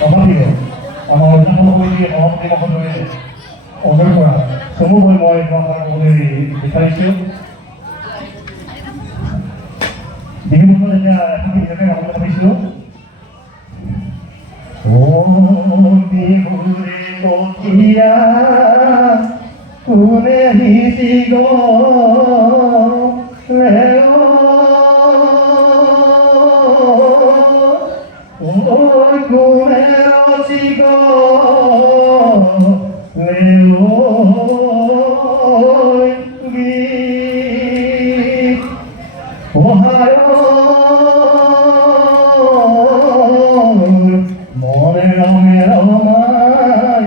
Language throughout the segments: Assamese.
তথাপিও আমাৰ অধ্যাপক সমিতিৰ সভাপতি মহোদয়ে অৰ্ডাৰ কৰা চমুকৈ মই তোমাক ক'বলৈ বিচাৰিছোঁ। বিহুখন এতিয়া এখন নিজকে গাবলৈ ভাবিছিলোঁ। বিহুৰে কঠীয়া কোনে সিঁচি গ'লে কোনে ৰচি গ'লে গীত অহায় মনে ৰমে ৰমাই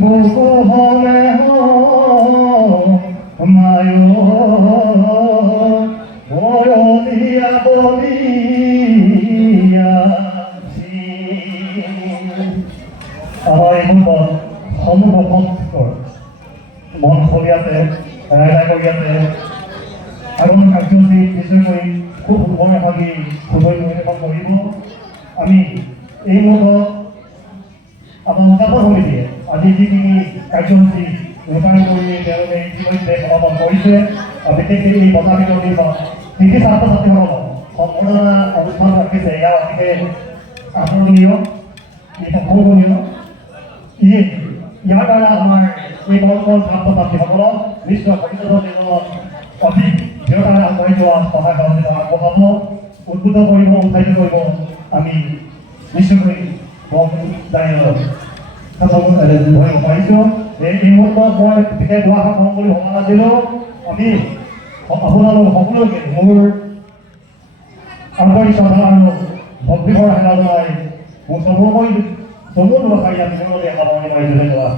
বুকু হমে মায় বলিয়া বলিয়া আমাৰ এইবোৰ সমূহ অসমৰ মন চলি আছে, ৰাইডা কৰি আছে। আগৰ কাৰ্যসূচী নিশ্চয় কৰি খুব সুখমে ভাগি সুদৈ পৰিৱেশন কৰিব। আমি এই মুহূৰ্তত আমাৰ অধ্যাপক সমিতিয়ে আজি যিখিনি কাৰ্যসূচী ৰূপায়ণ কৰি তেওঁলোকে ইতিমধ্যে সমাপন কৰিছে, বিশেষকৈ এই বঁটা বিতৰণি বা কৃতি ছাত্ৰ ছাত্ৰীসকলক সম্বৰ্ধনা অনুষ্ঠান ৰাখিছে। ইয়াৰ অতিকে আদৰণীয়, প্ৰশংসনীয়। ইয়াৰ দ্বাৰা আমাৰ এই বৰ্ষৰ ছাত্ৰ ছাত্ৰীসকলক নিশ্চয় ভৱিষ্যতৰ জীৱনত অধিক দৃঢ়তাৰে আগবাঢ়ি যোৱা সহায় সহযোগিতা আগবঢ়াব, উদ্বুদ্ধ কৰিব, উৎসাহিত কৰিব। আমি নিশ্চয়কৈ ধৰিব পাৰিছোঁ। এই মুহূৰ্তত মই বিশেষ দুআষাৰ কম বুলি ভবা নাছিলোঁ। আমি আপোনালোক সকলোকে মোৰ আন্তৰিক শ্ৰদ্ধা আৰু ভক্তিভৰা সেৱা জনাই মোৰ চমু ব্যৱসায়ী আমি তেওঁলোকে সামৰণি মাৰি দিলে যোৱা